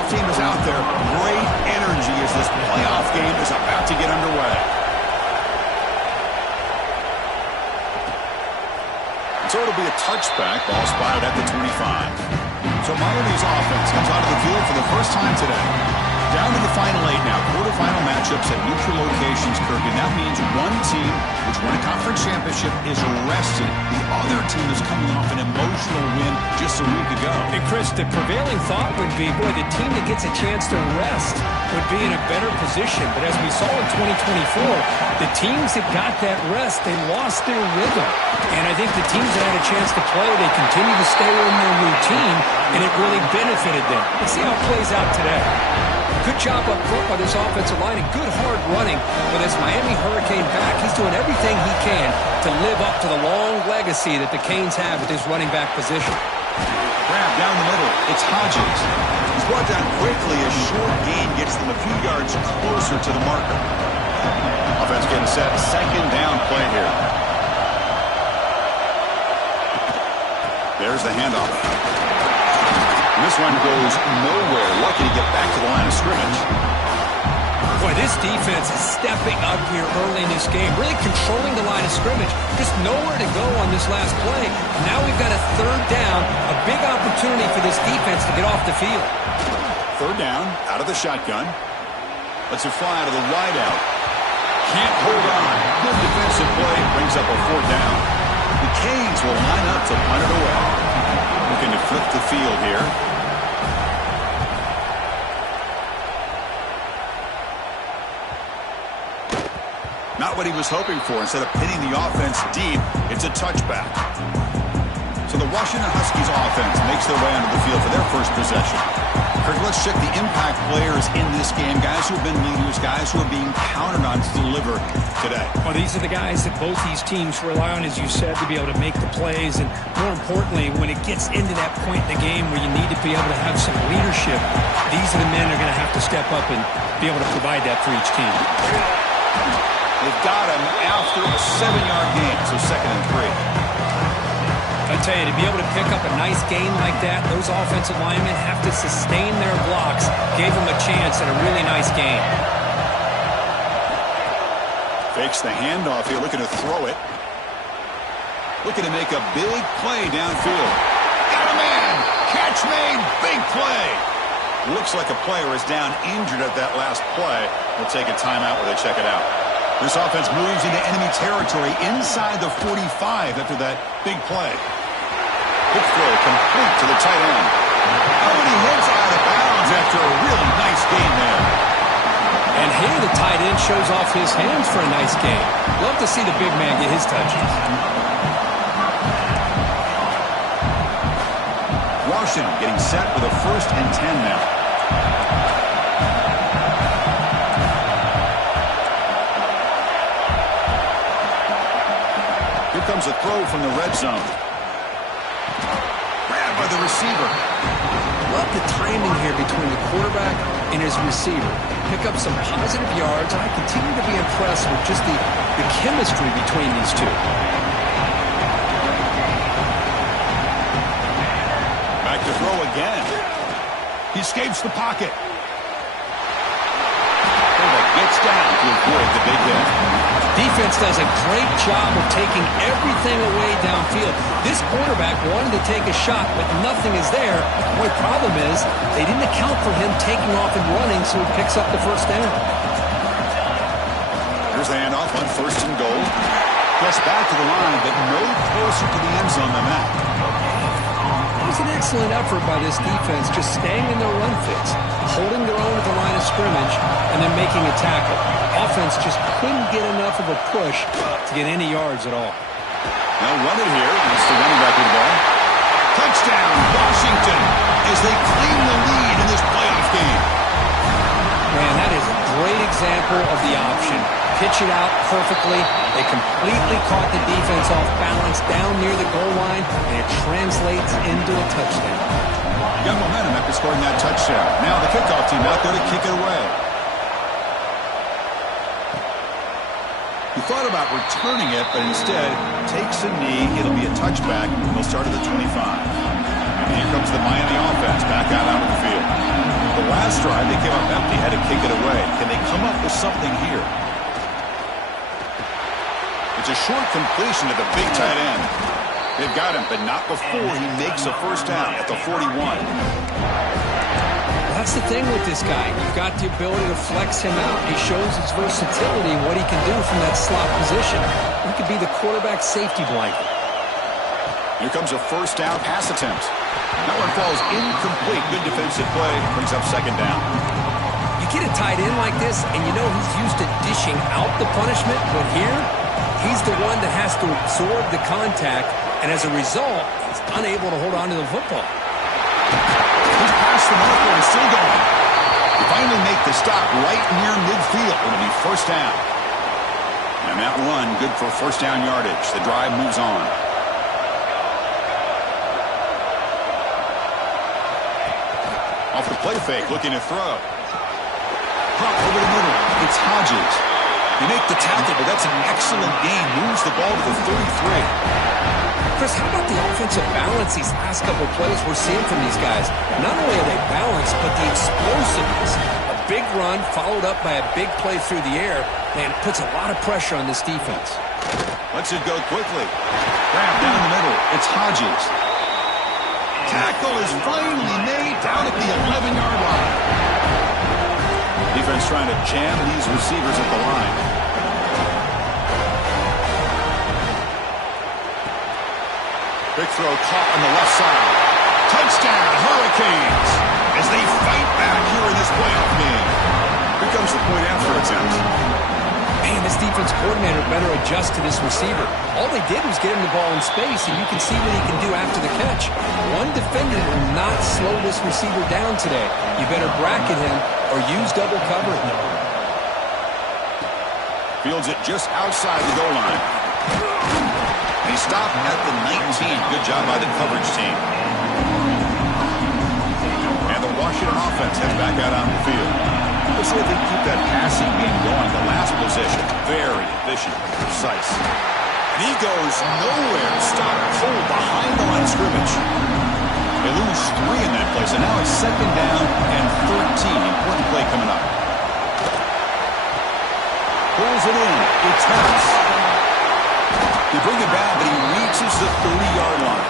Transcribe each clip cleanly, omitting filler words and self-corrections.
playoff team is out there. Great energy as this playoff game is about to get underway. So it'll be a touchback. Ball spotted at the 25. So Miami's offense comes out of the field for the first time today. Down to the final 8 now. Quarterfinal matchups at neutral locations, Kirk. And that means one team, which won a conference championship, is rested. The other team is coming off an emotional win just a week ago. And Chris, the prevailing thought would be, boy, the team that gets a chance to rest would be in a better position. But as we saw in 2024, the teams that got that rest, they lost their rhythm. And I think the teams that had a chance to play, they continue to stay in their routine, and it really benefited them. Let's see how it plays out today. Good job up front by this offensive line and good hard running with this Miami Hurricane back. He's doing everything he can to live up to the long legacy that the Canes have at this running back position. Grab down the middle. It's Hodges. He's brought down quickly. A short gain gets them a few yards closer to the marker. Offense getting set. Second down play here. There's the handoff. This one goes nowhere. Lucky to get back to the line of scrimmage. Boy, this defense is stepping up here early in this game, really controlling the line of scrimmage. Just nowhere to go on this last play. Now we've got a third down, a big opportunity for this defense to get off the field. Third down, out of the shotgun. Lets it fly out of the wideout. Can't hold on. Good defensive play. Brings up a fourth down. The Canes will line up to punt it away. Looking to flip the field here. Not what he was hoping for. Instead of pinning the offense deep, it's a touchback. So the Washington Huskies offense makes their way onto the field for their first possession. Kirk, let's check the impact players in this game. Guys who have been leaders, guys who are being counted on to deliver today. Well, these are the guys that both these teams rely on, as you said, to be able to make the plays. And more importantly, when it gets into that point in the game where you need to be able to have some leadership, these are the men that are going to have to step up and be able to provide that for each team. They've got him after a 7-yard gain, so 2nd and 3. I tell you, to be able to pick up a nice gain like that, those offensive linemen have to sustain their blocks. Gave them a chance at a really nice gain. Fakes the handoff here, looking to throw it. Looking to make a big play downfield. Got a man! Catch made! Big play! Looks like a player is down injured at that last play. We'll take a timeout while they check it out. This offense moves into enemy territory inside the 45 after that big play. Quick throw complete to the tight end. Oh, and he hits out of bounds after a really nice gain there. And here the tight end shows off his hands for a nice gain. Love to see the big man get his touches. Washington getting set with a 1st and 10 now. Here comes a throw from the red zone. Grabbed by the receiver. Love the timing here between the quarterback and his receiver. Pick up some positive yards, and I continue to be impressed with just the chemistry between these two. Back to throw again. He escapes the pocket. Gets down to avoid the big hit. Defense does a great job of taking everything away downfield. This quarterback wanted to take a shot, but nothing is there. The problem is they didn't account for him taking off and running, so he picks up the first down. Here's the handoff on 1st and goal. Gets back to the line, but no closer to the end zone than that. It was an excellent effort by this defense, just staying in their run fits, holding their own at the line of scrimmage, and then making a tackle. Offense just couldn't get enough of a push to get any yards at all. Now run it here. That's the running back with the ball. Touchdown, Washington, as they claim the lead in this playoff game. Man, that is a great example of the option. Pitch it out perfectly. They completely caught the defense off balance down near the goal line, and it translates into a touchdown. Got momentum after scoring that touchdown. Now the kickoff team out there to kick it away. He thought about returning it, but instead takes a knee. It'll be a touchback. They'll start at the 25. Here comes the Miami offense back out onto the field. The last drive, they came up empty, had to kick it away. Can they come up with something here? It's a short completion to the big tight end. They've got him, but not before he makes a first down at the 41. That's the thing with this guy. You've got the ability to flex him out. He shows his versatility, what he can do from that slot position. He could be the quarterback safety blanket. Here comes a first down pass attempt. That one falls incomplete. Good defensive play. Brings up second down. You get a tight end like this, and you know he's used to dishing out the punishment, but here, he's the one that has to absorb the contact, and as a result, he's unable to hold on to the football. He's past the marker and still going. They finally make the stop right near midfield. It'll be first down. And that run, good for first down yardage. The drive moves on. Off the play fake, looking to throw. Pop over the middle. It's Hodges. They make the tackle, but that's an excellent gain. Moves the ball to the 33. Chris, how about the offensive balance these last couple of plays we're seeing from these guys? Not only are they balanced, but the explosiveness. A big run followed up by a big play through the air, and it puts a lot of pressure on this defense. Lets it go quickly. Grab down the middle. It's Hodges. Tackle is finally made down at the 11-yard line. Defense trying to jam these receivers at the line. Big throw caught on the left side. Touchdown, Hurricanes, as they fight back here in this playoff game. Here comes the point after attempt. Man, this defense coordinator better adjust to this receiver. All they did was get him the ball in space, and you can see what he can do after the catch. One defender will not slow this receiver down today. You better bracket him or use double coverage. Fields it just outside the goal line. They stop at the 19. Good job by the coverage team. And the Washington offense heads back out on the field. Let's see if they keep that passing game going. The last possession, very efficient, precise. And he goes nowhere. Stop cold behind the line of scrimmage. They lose 3 in that play, so now it's second down and 13. Important play coming up. Pulls it in. It's Harris. They bring it back, but he reaches the 30-yard line.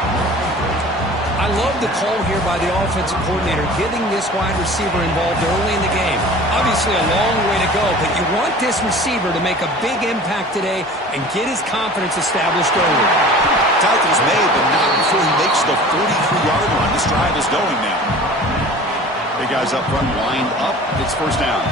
I love the call here by the offensive coordinator, getting this wide receiver involved early in the game. Obviously a long way to go, but you want this receiver to make a big impact today and get his confidence established early. Tackle's made, but not before he makes the 43-yard line. This drive is going now. Big guys up front, lined up. It's first down.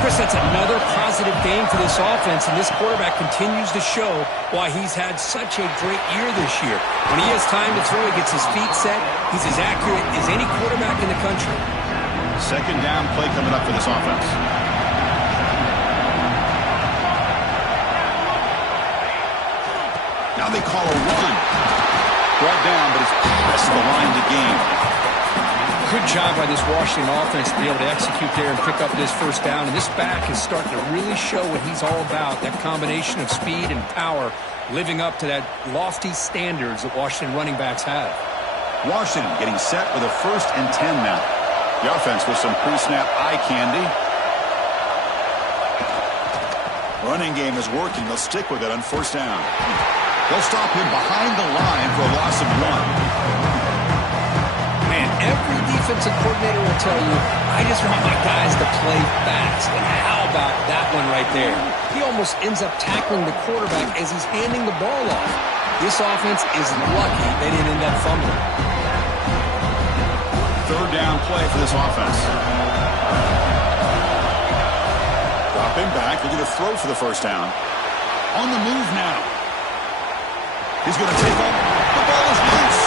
Chris, that's another positive game for this offense, and this quarterback continues to show why he's had such a great year this year. When he has time to throw, he gets his feet set. He's as accurate as any quarterback in the country. Second down play coming up for this offense. Now they call a run. Brought down, but it's past the line to gain. Good job by this Washington offense to be able to execute there and pick up this first down. And this back is starting to really show what he's all about, that combination of speed and power, living up to that lofty standards that Washington running backs have. Washington getting set with a 1st and 10 now. The offense with some pre-snap eye candy. Running game is working. They'll stick with it on first down. They'll stop him behind the line for a loss of 1. Man, every defensive coordinator will tell you, I just want my guys to play fast. And how about that one right there? He almost ends up tackling the quarterback as he's handing the ball off. This offense is lucky they didn't end up fumbling. Third down play for this offense. Dropping back, looking to throw for the first down. On the move now. He's going to take off. The ball is loose.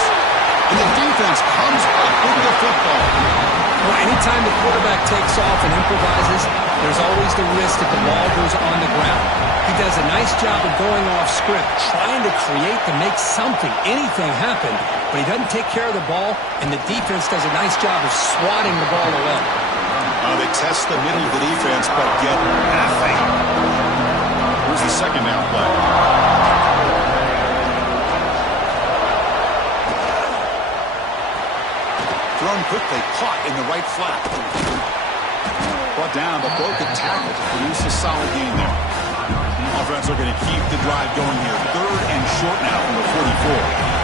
And the defense comes up with the football. Well, anytime the quarterback takes off and improvises, there's always the risk that the ball goes on the ground. He does a nice job of going off script, trying to create to make something, anything happen, but he doesn't take care of the ball, and the defense does a nice job of swatting the ball away. They test the middle of the defense, but get nothing. Here's the second down play. Thrown quickly, caught in the right flat. Brought down, but broke a tackle to produce a solid gain there. Offense are going to keep the drive going here. 3rd and short now from the 44.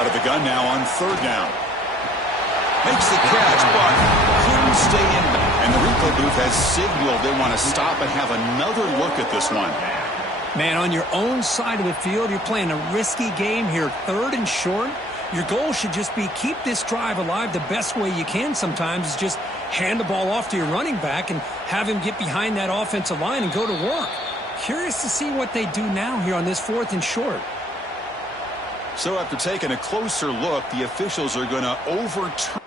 Out of the gun now on 3rd down. Makes the catch, but couldn't stay in. And the replay booth has signaled they want to stop and have another look at this one. Man, on your own side of the field, you're playing a risky game here. 3rd and short. Your goal should just be keep this drive alive the best way you can sometimes is just hand the ball off to your running back and have him get behind that offensive line and go to work. Curious to see what they do now here on this 4th and short. So after taking a closer look, the officials are going to overturn.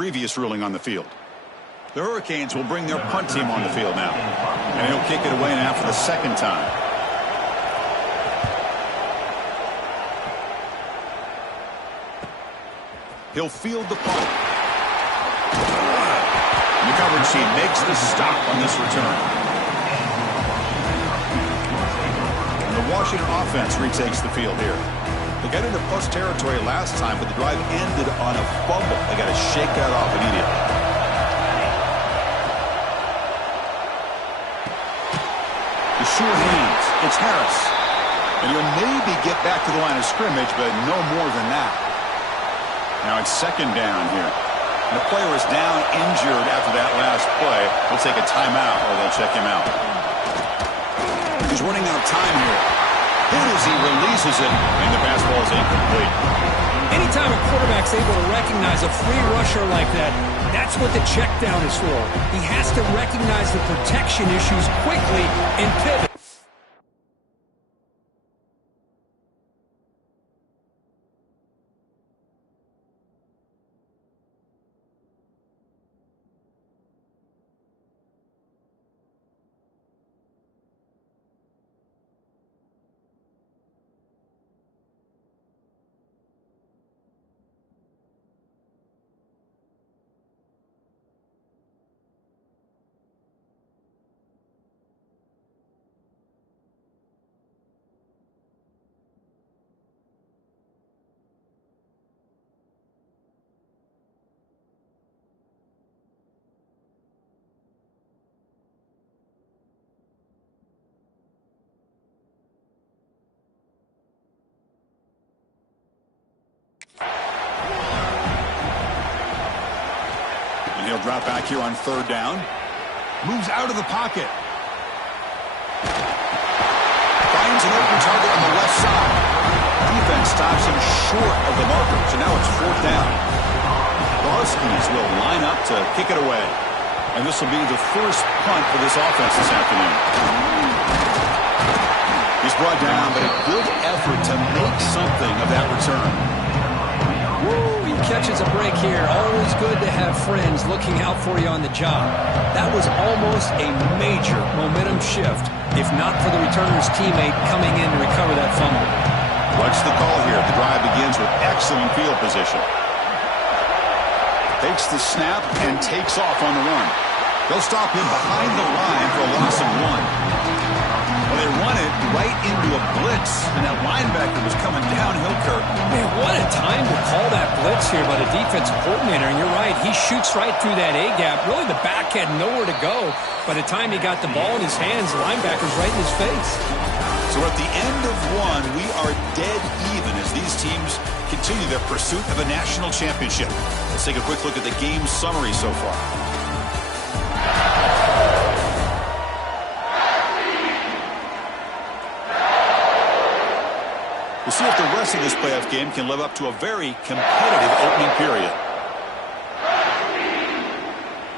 previous ruling on the field. The Hurricanes will bring their punt team on the field now. And he'll kick it away now for the second time. He'll field the punt. The coverage team makes the stop on this return. And the Washington offense retakes the field here. They got into plus territory last time, but the drive ended on a fumble. They got to shake that off immediately. The sure hands. It's Harris. And he'll maybe get back to the line of scrimmage, but no more than that. Now it's second down here. And the player is down injured after that last play. We'll take a timeout or they'll check him out. He's running out of time here. Hit as he releases it, and the pass ball is incomplete. Anytime a quarterback's able to recognize a free rusher like that, that's what the check down is for. He has to recognize the protection issues quickly and pivot. He'll drop back here on third down. Moves out of the pocket. Finds an open target on the left side. Defense stops him short of the marker, so now it's fourth down. The Huskies will line up to kick it away. And this will be the first punt for this offense this afternoon. He's brought down, but a good effort to make something of that return. Woo, he catches a break here. Always good to have friends looking out for you on the job. That was almost a major momentum shift, if not for the returner's teammate coming in to recover that fumble. What's the call here? The drive begins with excellent field position. Takes the snap and takes off on the run. They'll stop him behind the line for a loss of 1. Well, they run it right into a blitz, and that linebacker was coming downhill, Kirk. Man, what a time to call that blitz here by the defensive coordinator. And you're right, he shoots right through that A-gap. Really, the back had nowhere to go. By the time he got the ball in his hands, the linebacker's right in his face. So at the end of one, we are dead even as these teams continue their pursuit of a national championship. Let's take a quick look at the game summary so far. We'll see if the rest of this playoff game can live up to a very competitive opening period.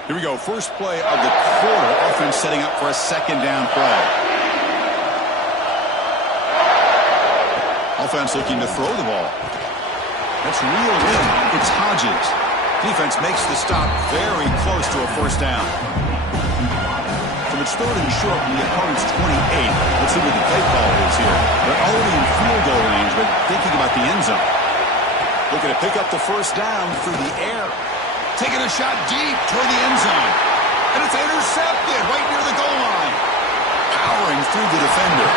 Here we go. First play of the quarter. Offense setting up for a second down play. Offense looking to throw the ball. That's reeled in. It's Hodges. Defense makes the stop very close to a first down. So it's third and short from the opponent's 28. Let's see what the play call is here. They're already in field goal range, but thinking about the end zone. Looking to pick up the first down through the air. Taking a shot deep toward the end zone. And it's intercepted right near the goal line. Powering through the defender.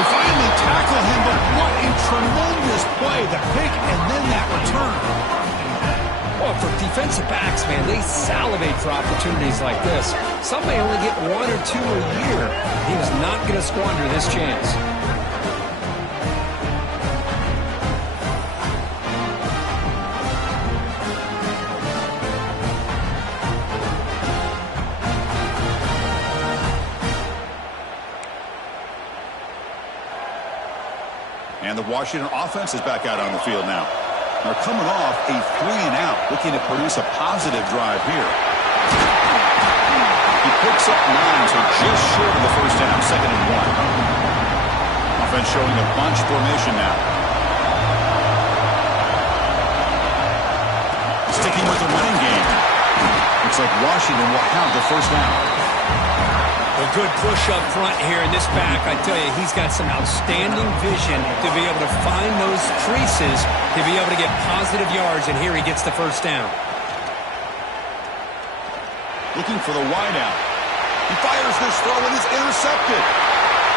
We finally tackle him, but what a tremendous play. The pick and then that return. Well, for defensive backs, man, they salivate for opportunities like this. Some may only get 1 or 2 a year. He was not going to squander this chance. And the Washington offense is back out on the field now. They're coming off a 3-and-out, looking to produce a positive drive here. He picks up 9, so just short of the first down, second and 1. Offense showing a bunch formation now. Sticking with the running game. like Washington will have the first down. A good push up front here in this back. I tell you, he's got some outstanding vision to be able to find those creases, to be able to get positive yards, and here he gets the first down. Looking for the wideout. He fires this throw and is intercepted.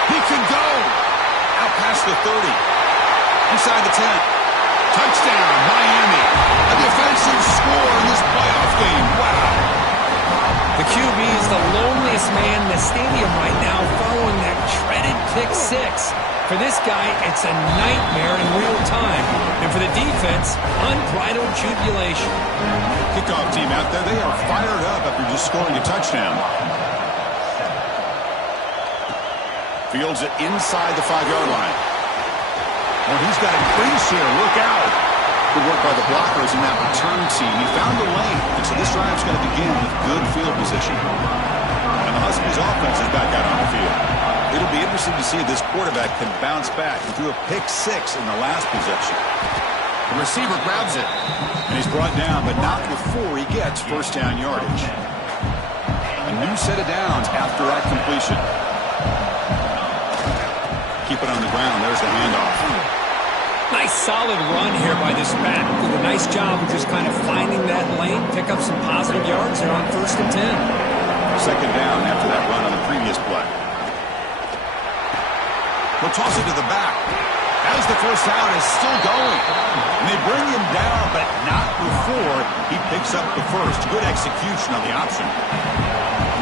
He can go. Out past the 30. Inside the 10. Touchdown, Miami. A defensive score in this playoff game. Wow. The QB is the loneliest man in the stadium right now following that dreaded pick six. For this guy, it's a nightmare in real time. And for the defense, unbridled jubilation. Kickoff team out there, they are fired up after just scoring a touchdown. Fields it inside the 5-yard line. Oh, he's got a crease here. Look out. Good work by the blockers in that return team. He found the lane, and so this drive's going to begin with good field position. And the Huskies offense is back out on the field. It'll be interesting to see if this quarterback can bounce back. He threw a pick six in the last possession. The receiver grabs it, and he's brought down, but not before he gets first down yardage. A new set of downs after that completion. Keep it on the ground. There's the handoff. Nice solid run here by this back. Did a nice job of just kind of finding that lane, pick up some positive yards there on first and 10. Second down after that run on the previous play. We'll toss it to the back. As the first down is still going. And they bring him down, but not before he picks up the first. Good execution on the option.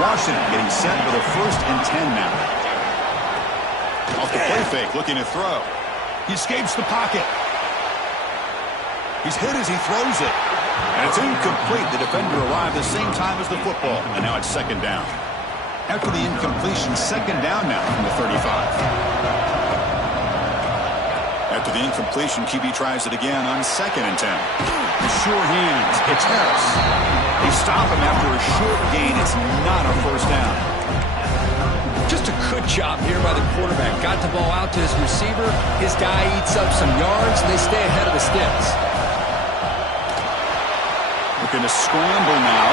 Washington getting set for the first and 10 now. Off the play fake, looking to throw. He escapes the pocket. He's hit as he throws it. And it's incomplete. The defender arrived the same time as the football. And now it's second down. After the incompletion, second down now from the 35. After the incompletion, QB tries it again on second and 10. Sure hands. It's Harris. They stop him after a short gain. It's not a first down. Just a good job here by the quarterback. Got the ball out to his receiver. His guy eats up some yards, and they stay ahead of the sticks. Looking to scramble now.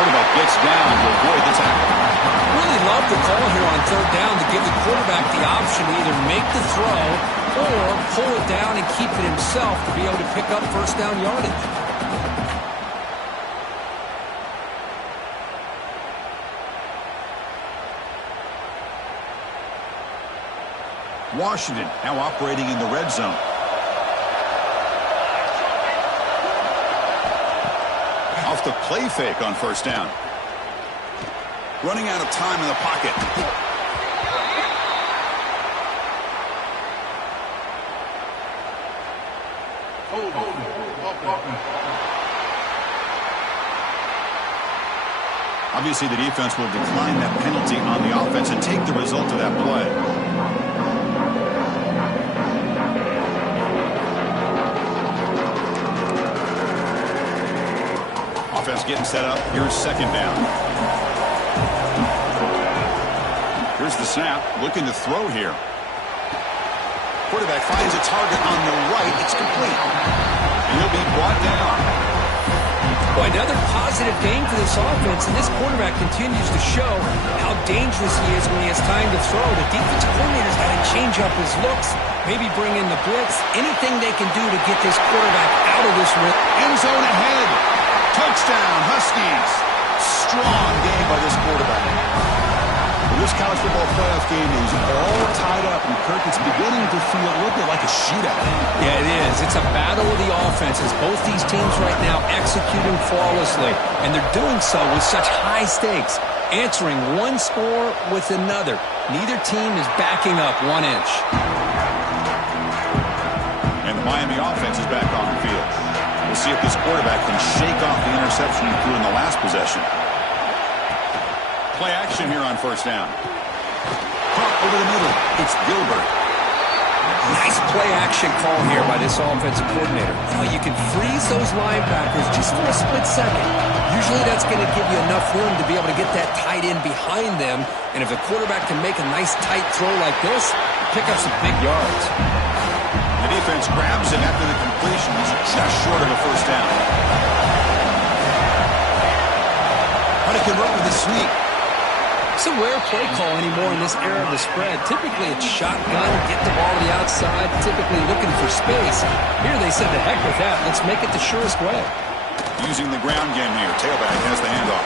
Quarterback gets down to avoid the tackle. Really love the call here on third down to give the quarterback the option to either make the throw or pull it down and keep it himself to be able to pick up first down yardage. Washington now operating in the red zone. Off the play fake on first down. Running out of time in the pocket. Obviously, the defense will decline that penalty on the offense and take the result of that play. Offense getting set up. Here's second down. Here's the snap. Looking to throw here. Quarterback finds a target on the right. It's complete. And he'll be brought down. Boy, another positive game for this offense, and this quarterback continues to show how dangerous he is when he has time to throw. The defensive coordinator's got to change up his looks, maybe bring in the blitz, anything they can do to get this quarterback out of this rhythm. End zone ahead. Touchdown, Huskies. Strong game by this quarterback. This college football playoff game is all tied up, and Kirk, it's beginning to feel a little bit like a shootout. Yeah, it is. It's a battle of the offenses. Both these teams right now executing flawlessly, and they're doing so with such high stakes, answering one score with another. Neither team is backing up 1 inch. And the Miami offense is back on the field. We'll see if this quarterback can shake off the interception he threw in the last possession. Play action here on first down. Caught over the middle. It's Gilbert. Nice play action call here by this offensive coordinator. Now you can freeze those linebackers just for a split second. Usually that's going to give you enough room to be able to get that tight end behind them. And if the quarterback can make a nice tight throw like this, pick up some big yards. The defense grabs him after the completion. He's just short of a first down. trying to convert with a sneak. It's a rare play call anymore in this era of the spread. Typically, it's shotgun, get the ball to the outside, typically looking for space. Here they said, to heck with that. Let's make it the surest way. Using the ground game here. Tailback has the handoff.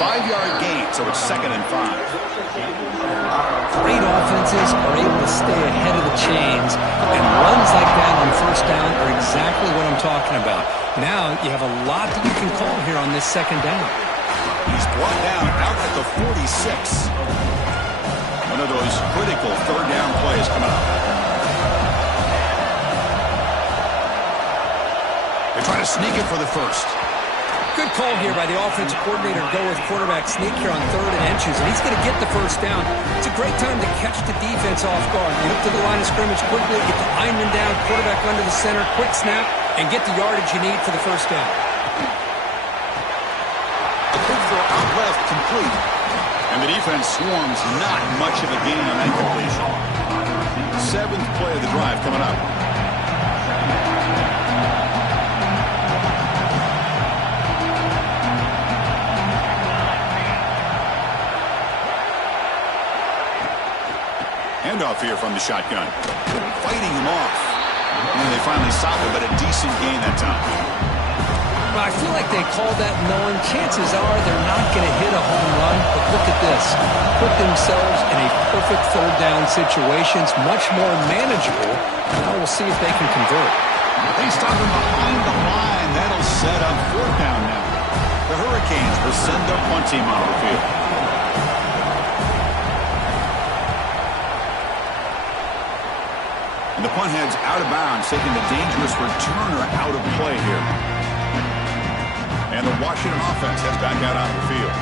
5-yard gain, so it's 2nd and 5. Great offenses are able to stay ahead of the chains, and runs like that on first down are exactly what I'm talking about. Now you have a lot that you can call here on this 2nd down. He's brought down out at the 46. One of those critical 3rd down plays coming up. They're trying to sneak it for the first. Good call here by the offensive coordinator to go with quarterback sneak here on 3rd and inches, and he's going to get the first down. It's a great time to catch the defense off guard. Get up to the line of scrimmage quickly, get the lineman down, quarterback under the center, quick snap, and get the yardage you need for the first down. A quick throw out left, complete. And the defense swarms, not much of a gain on that completion. 7th play of the drive coming up. Handoff here from the shotgun. Fighting them off. And they finally stop it, but a decent gain that time. Well, I feel like they called that knowing chances are they're not going to hit a home run. But look at this. Put themselves in a perfect 3rd down situation. It's much more manageable. Now we'll see if they can convert. They start them behind the line. That'll set up 4th down now. The Hurricanes will send their punt team on the field. And the punt heads out of bounds, taking the dangerous returner out of play here. And the Washington offense heads back out on the field.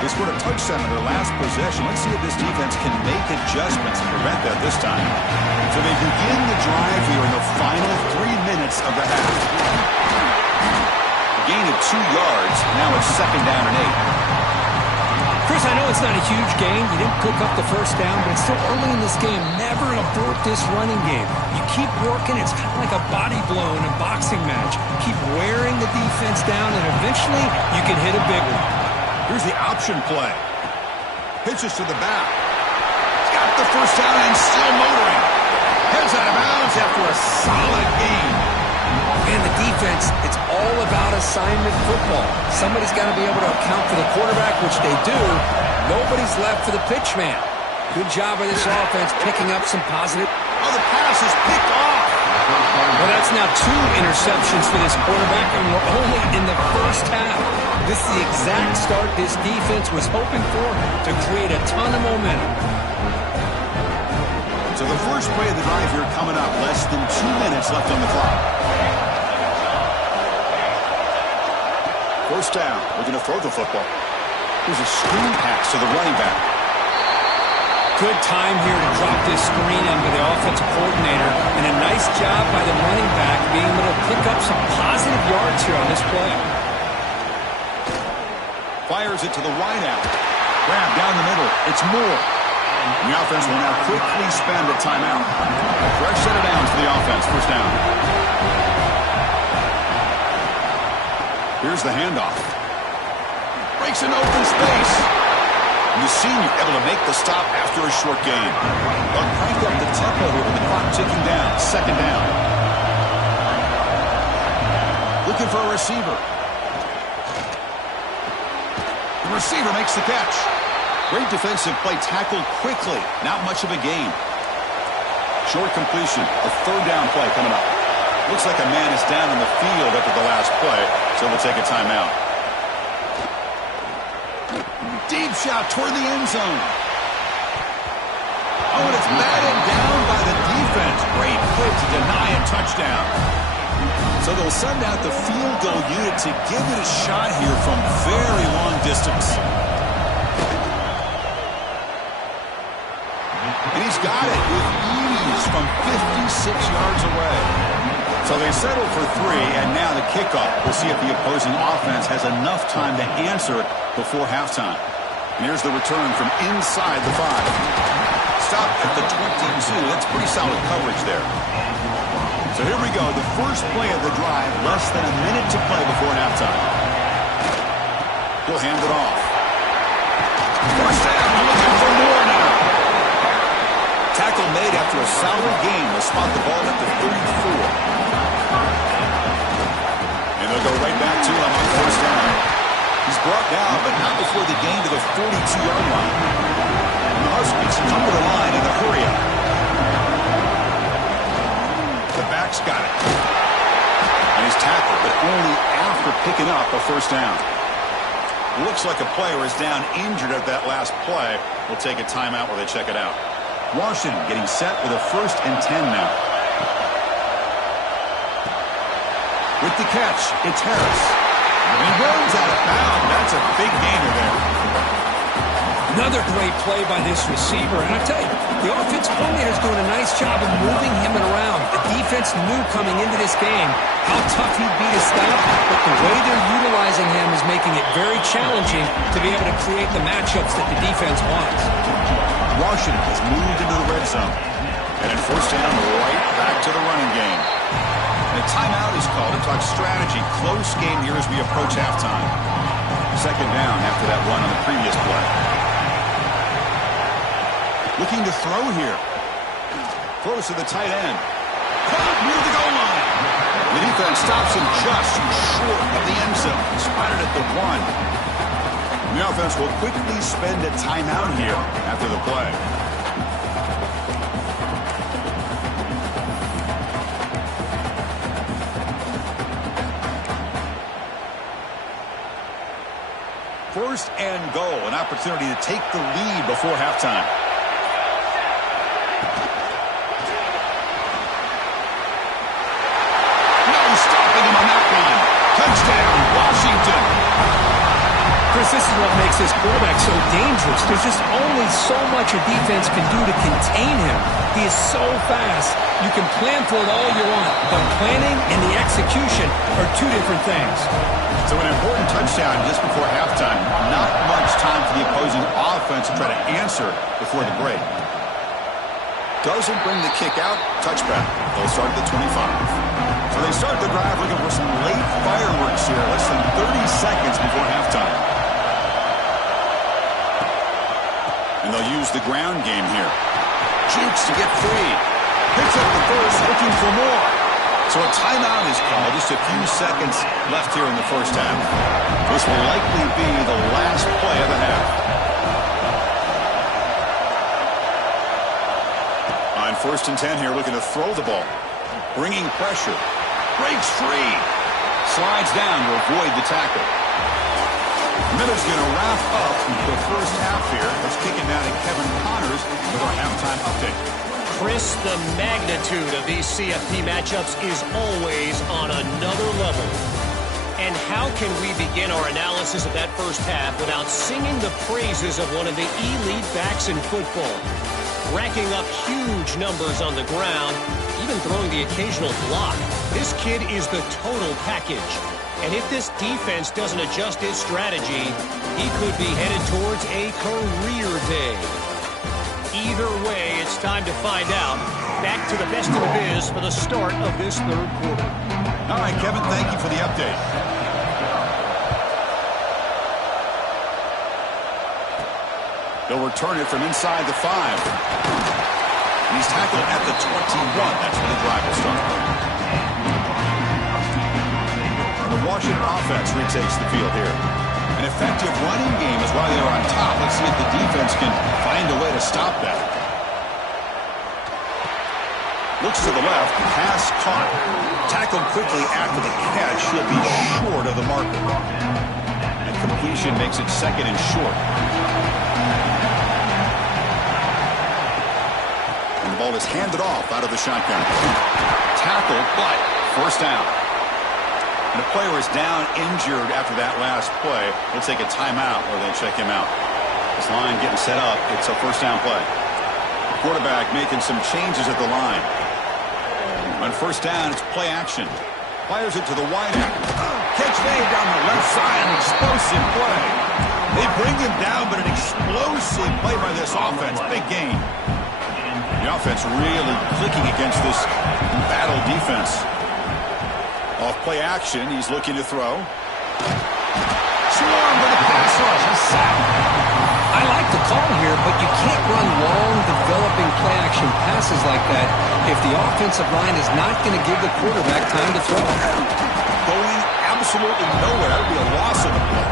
They scored a touchdown in their last possession. Let's see if this defense can make adjustments and prevent that this time. So they begin the drive here in the final 3 minutes of the half. A gain of 2 yards. Now it's 2nd down and 8. Chris, I know it's not a huge gain. You didn't pick up the first down, but it's still early in this game. Never abort this running game. You keep working. It's kind of like a body blow in a boxing match. Keep wearing the defense down, and eventually you can hit a big one. Here's the option play. Pitches to the back. He's got the first down and still motoring. Heads out of bounds after a solid gain. And the defense, it's all about assignment football. Somebody's got to be able to account for the quarterback, which they do. Nobody's left for the pitch man. Good job by this offense picking up some positive. Oh, the pass is picked off. Well, that's now 2 interceptions for this quarterback, and we're only in the first half. This is the exact start this defense was hoping for to create a ton of momentum. So the first play of the drive here coming up. Less than 2 minutes left on the clock. First down. We're going to throw the football. Here's a screen pass to the running back. Good time here to drop this screen into the offensive coordinator. And a nice job by the running back being able to pick up some positive yards here on this play. Fires it to the wide out. Grab down the middle. It's Moore. And the offense will now quickly spend a timeout. A fresh set of downs for the offense. First down. Here's the handoff. Breaks an open space. And the senior able to make the stop after a short gain. They'll crank up the tempo here with the clock ticking down. 2nd down. Looking for a receiver. The receiver makes the catch. Great defensive play, tackled quickly. Not much of a gain. Short completion. A 3rd down play coming up. Looks like a man is down in the field after the last play, so we'll take a timeout. Deep shot toward the end zone. Oh, and it's batted down by the defense. Great play to deny a touchdown. So they'll send out the field goal unit to give it a shot here from very long distance. And he's got it with ease from 56 yards away. So they settle for 3, and now the kickoff. We'll see if the opposing offense has enough time to answer it before halftime. And here's the return from inside the 5. Stop at the 22. That's pretty solid coverage there. So here we go. The first play of the drive. Less than a minute to play before halftime. He'll hand it off. First down, looking for more now. Tackle made after a solid gain will spot the ball at the 34. And they'll go right back to him on first down. He's brought down, but not before the gain to the 42-yard line. And the Huskies come to the line in the hurry up. The back's got it. And he's tackled, but only after picking up a first down. Looks like a player is down injured at that last play. We'll take a timeout while they check it out. Washington getting set with a 1st and 10 now. With the catch, it's Harris. And he runs out of bounds. That's a big gainer there. Another great play by this receiver. And I tell you, the offense coordinator is doing a nice job of moving him around. The defense knew coming into this game how tough he'd be to stop, but the way they're utilizing him is making it very challenging to be able to create the matchups that the defense wants. Washington has moved into the red zone. And in first down, right back to the running game. And a timeout is called to talk strategy. Close game here as we approach halftime. Second down after that run on the previous play. Looking to throw here. Throws to the tight end. Caught near the goal line. The defense stops him just short of the end zone. Spotted at the 1. The offense will quickly spend a timeout here after the play. First and goal, an opportunity to take the lead before halftime. No stopping him on that one. Touchdown, Washington. Chris, this is what makes this quarterback so dangerous. There's just only so much a defense can do to contain him. He is so fast. You can plan for it all you want, but planning and the execution are two different things. So an important touchdown just before halftime. Not much time for the opposing offense to try to answer before the break. Doesn't bring the kick out. Touchback. They'll start at the 25. So they start the drive looking for some late fireworks here. Less than 30 seconds before halftime. And they'll use the ground game here. Jukes to get free. Picks up the first, looking for more. So a timeout is called. Just a few seconds left here in the first half. This will likely be the last play of the half. On 1st and 10 here, looking to throw the ball. Bringing pressure. Breaks free. Slides down to avoid the tackle. Miller's going to wrap up the first half here. Let's kick it down to Kevin Connors with our halftime update. Chris, the magnitude of these CFP matchups is always on another level. And how can we begin our analysis of that first half without singing the praises of one of the elite backs in football? Racking up huge numbers on the ground, even throwing the occasional block. This kid is the total package. And if this defense doesn't adjust its strategy, he could be headed towards a career day. Either way, it's time to find out. Back to the best in the biz for the start of this third quarter. All right, Kevin, thank you for the update. They'll return it from inside the 5. And he's tackled at the 21. That's where the drive will start. And the Washington offense retakes the field here. An effective running game is why they're on top. Let's see if the defense can find a way to stop that. Looks to the left. Pass caught. Tackled quickly after the catch. He'll be short of the marker. And completion makes it 2nd and short. And the ball is handed off out of the shotgun. Tackled, but first down. And the player is down injured after that last play. We'll take a timeout where they check him out. This line getting set up. It's a first down play. The quarterback making some changes at the line. On first down, it's play action. Fires it to the wideout. Catch made down the left side. An explosive play. They bring him down, but an explosive play by this offense. Big gain. The offense really clicking against this battle defense. Off play action, he's looking to throw. Swarm for the pass. rush, a sack. I like the call here, but you can't run long, developing play-action passes like that if the offensive line is not going to give the quarterback time to throw. Going absolutely nowhere. That would be a loss of the play.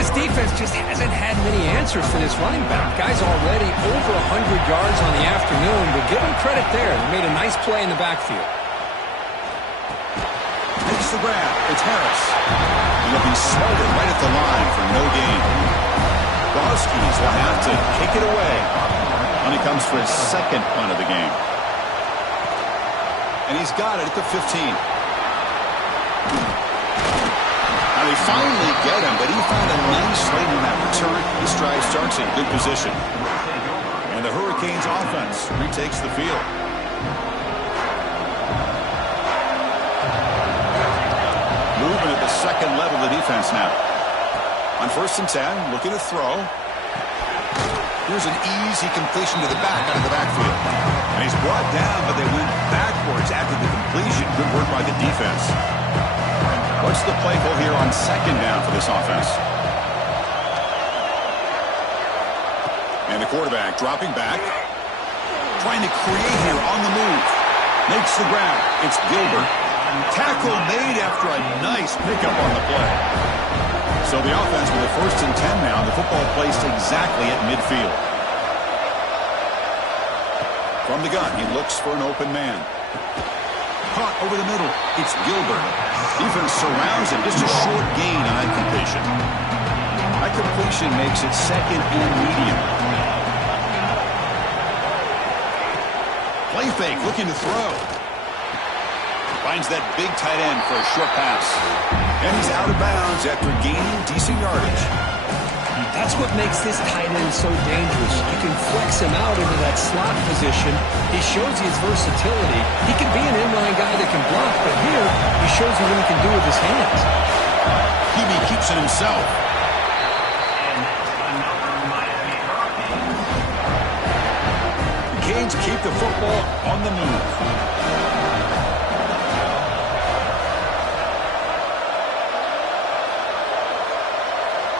This defense just hasn't had many answers for this running back. Guy's already over 100 yards on the afternoon, but give him credit there. They made a nice play in the backfield. Makes the grab. It's Harris. And he'll be smothered right at the line for no gain. The Huskies will have to kick it away when he comes for his second punt of the game. And he's got it at the 15. Now they finally get him, but he found a nice lane in that return. This drive starts in good position. And the Hurricanes offense retakes the field. Moving at the second level of the defense now. On 1st and 10, looking to throw. Here's an easy completion to the back out of the backfield. And he's brought down, but they went backwards after the completion. Good work by the defense. What's the play call here on 2nd down for this offense? And the quarterback dropping back. Trying to create here on the move. Makes the grab. It's Gilbert. Tackle made after a nice pickup on the play. So the offense with a 1st and 10 now. The football placed exactly at midfield. From the gun, he looks for an open man. Caught over the middle. It's Gilbert. Defense surrounds him. Just a short gain on that completion. That completion makes it 2nd and medium. Play fake, looking to throw. Finds that big tight end for a short pass. And he's out of bounds after gaining decent yardage. That's what makes this tight end so dangerous. You can flex him out into that slot position. He shows his versatility. He can be an inline guy that can block, but here he shows you what he can do with his hands. Hebe keeps it himself. The Canes keep the football on the move.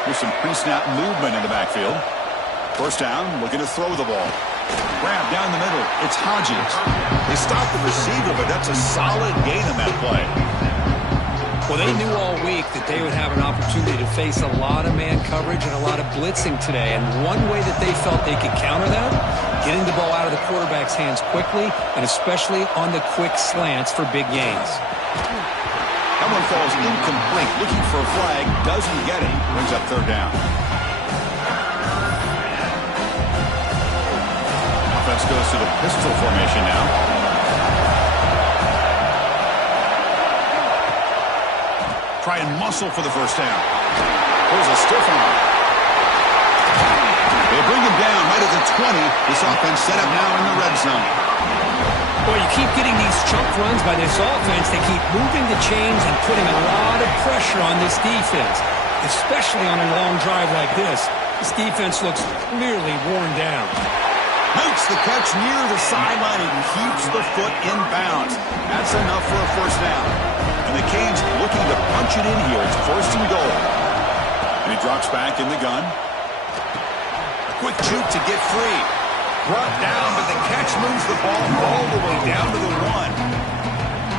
There's some pre-snap movement in the backfield. 1st down, looking to throw the ball. Grab down the middle. It's Hodges. They stopped the receiver, but that's a solid gain in that play. Well, they knew all week that they would have an opportunity to face a lot of man coverage and a lot of blitzing today. And one way that they felt they could counter that, getting the ball out of the quarterback's hands quickly, and especially on the quick slants for big gains. That one falls incomplete. Looking for a flag. Doesn't get it. Brings up 3rd down. Offense goes to the pistol formation now. Try and muscle for the 1st down. There's a stiff arm. They bring him down right at the 20. This offense set up now in the red zone. Boy, you keep getting these chunk runs by this offense. They keep moving the chains and putting a lot of pressure on this defense, especially on a long drive like this. This defense looks clearly worn down. Makes the catch near the sideline and keeps the foot in bounds. That's enough for a 1st down. And the Canes looking to punch it in here. It's 1st and goal. And he drops back in the gun. A quick juke to get free. Brought down, but the catch moves the ball all the way down to the 1.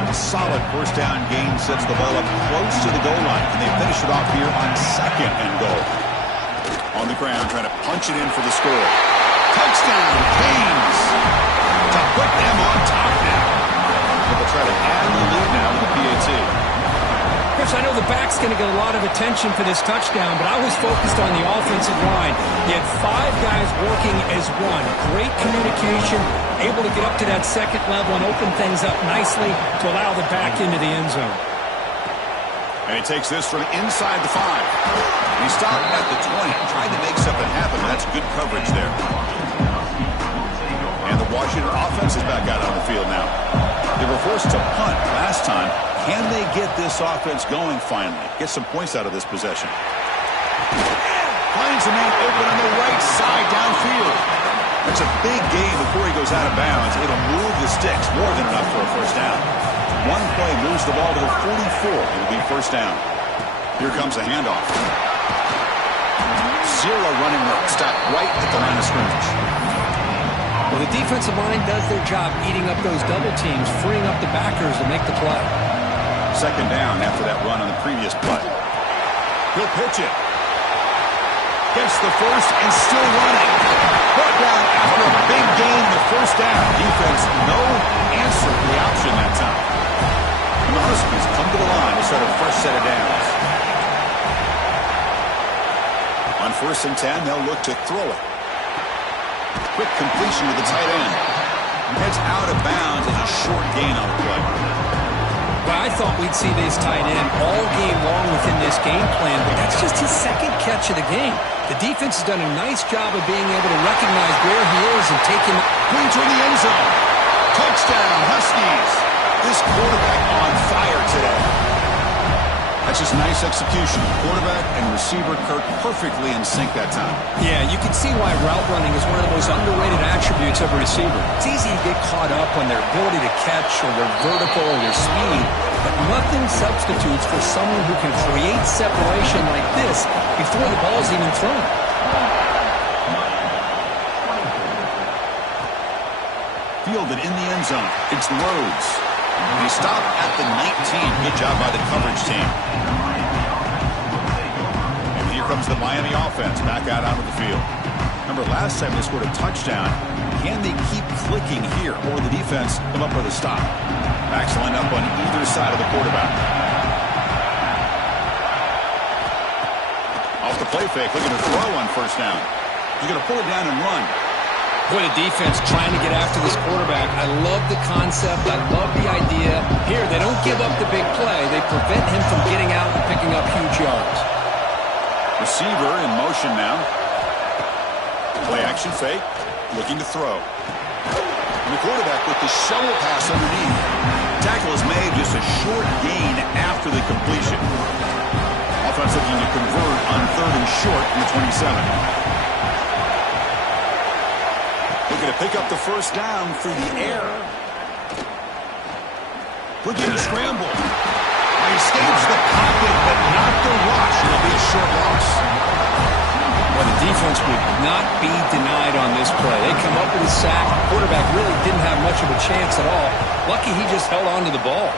A solid 1st down gain sets the ball up close to the goal line. And they finish it off here on 2nd and goal. On the ground, trying to punch it in for the score. Touchdown, Canes! To put them on top now. They'll try to add the lead now to the PAT. Chris, I know the back's going to get a lot of attention for this touchdown, but I was focused on the offensive line. You had 5 guys working as one. Great communication, able to get up to that 2nd level and open things up nicely to allow the back into the end zone. And he takes this from inside the 5. And he stopped at the 20, trying to make something happen, but that's good coverage there. And the Washington offense is back out on the field now. They were forced to punt last time. Can they get this offense going finally? Get some points out of this possession. Finds a man open on the right side downfield. That's a big gain before he goes out of bounds. It'll move the sticks, more than enough for a 1st down. One play moves the ball to the 44. It'll be 1st down. Here comes the handoff. Zero running room. Stop right at the line of scrimmage. Well, the defensive line does their job eating up those double teams, freeing up the backers to make the play. Second down after that run on the previous play. He'll pitch it. Gets the first and still running. Brought down after a big gain, the first down. Defense, no answer for the option that time. And the Huskies come to the line to start a fresh set of downs. On 1st and 10, they'll look to throw it. Quick completion to the tight end. Heads out of bounds as a short gain on the play. Well, I thought we'd see this tight end all game long within this game plan, but that's just his second catch of the game. The defense has done a nice job of being able to recognize where he is and take him clean toward the end zone. Touchdown, Huskies. This quarterback on fire today. That's just nice execution. Quarterback and receiver Kirk perfectly in sync that time. Yeah, you can see why route running is one of the most underrated attributes of a receiver. It's easy to get caught up on their ability to catch or their vertical or their speed, but nothing substitutes for someone who can create separation like this before the ball's even thrown. Fielded in the end zone. It's Rhodes. He stopped at the 19. Good job by the coverage team. And here comes the Miami offense back out onto the field. Remember, last time they scored a touchdown. Can they keep clicking here, or the defense come up with a stop? Backs lined up on either side of the quarterback. Off the play fake, looking to throw on 1st down. He's going to pull it down and run. Boy, the defense trying to get after this quarterback. I love the concept. I love the idea. Here, they don't give up the big play. They prevent him from getting out and picking up huge yards. Receiver in motion now. Play action fake. Looking to throw. And the quarterback with the shovel pass underneath. Tackle is made, just a short gain after the completion. Offense looking to convert on 3rd and short from the 27. Looking to pick up the 1st down through the air. Looking to scramble. He escapes the pocket, but not the rush. It'll be a short loss. Well, the defense would not be denied on this play. They come up with a sack. The quarterback really didn't have much of a chance at all. Lucky he just held on to the ball.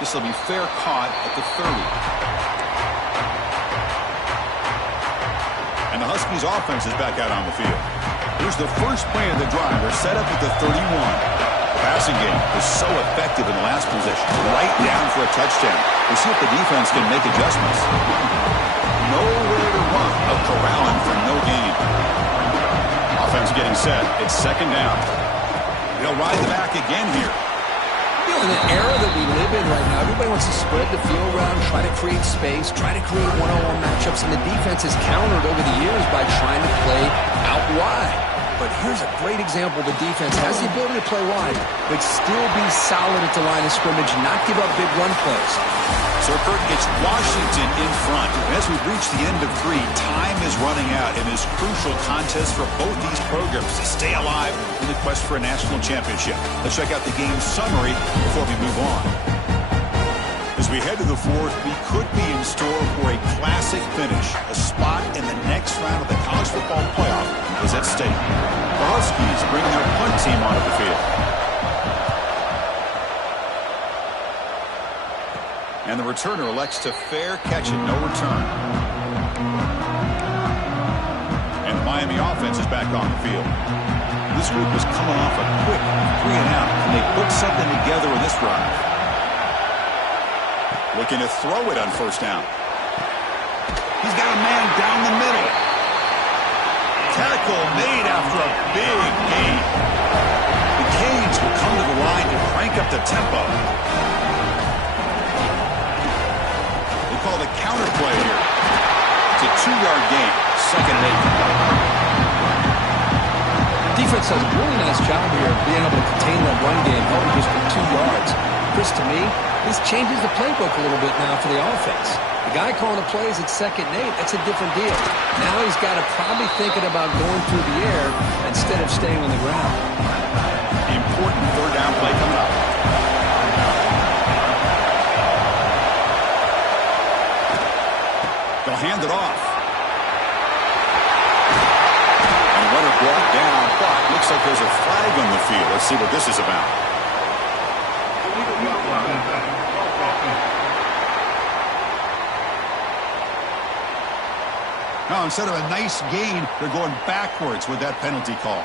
This will be fair caught at the 30. And the Huskies offense is back out on the field. Here's the first play of the drive. They're set up at the 31. The passing game was so effective in the last possession. Right down for a touchdown. We'll see if the defense can make adjustments. Nowhere to run. A corralling for no gain. Offense getting set. It's 2nd down. They'll ride the back again here. You know, in the era that we live in right now, everybody wants to spread the field around, try to create space, try to create one-on-one matchups, and the defense has countered over the years by trying to play out wide. But here's a great example. The defense has the ability to play wide, but still be solid at the line of scrimmage and not give up big run plays. So, Kurt, it's Washington in front. As we reach the end of 3, time is running out in this crucial contest for both these programs to stay alive in the quest for a national championship. Let's check out the game summary before we move on. As we head to the 4th, we could be in store for a classic finish. A spot in the next round of the college football playoff is at stake. The Huskies bring their punt team onto the field. And the returner elects to fair catch it, no return. And the Miami offense is back on the field. This group was coming off a quick 3-and-out, and they put something together in this drive. Looking to throw it on 1st down. He's got a man down the middle. Tackle made after a big gain. The Canes will come to the line to crank up the tempo. They call the counter play here. It's a 2-yard gain. 2nd and 8. Defense does a really nice job here of being able to contain that run game, helping just for 2 yards. Chris, to me, this changes the playbook a little bit now for the offense. The guy calling the plays at 2nd and 8, that's a different deal. Now he's got to probably thinking about going through the air instead of staying on the ground. The important 3rd down play coming up. They'll hand it off. And runner brought down, but looks like there's a flag on the field. Let's see what this is about. Now, instead of a nice gain, they're going backwards with that penalty call.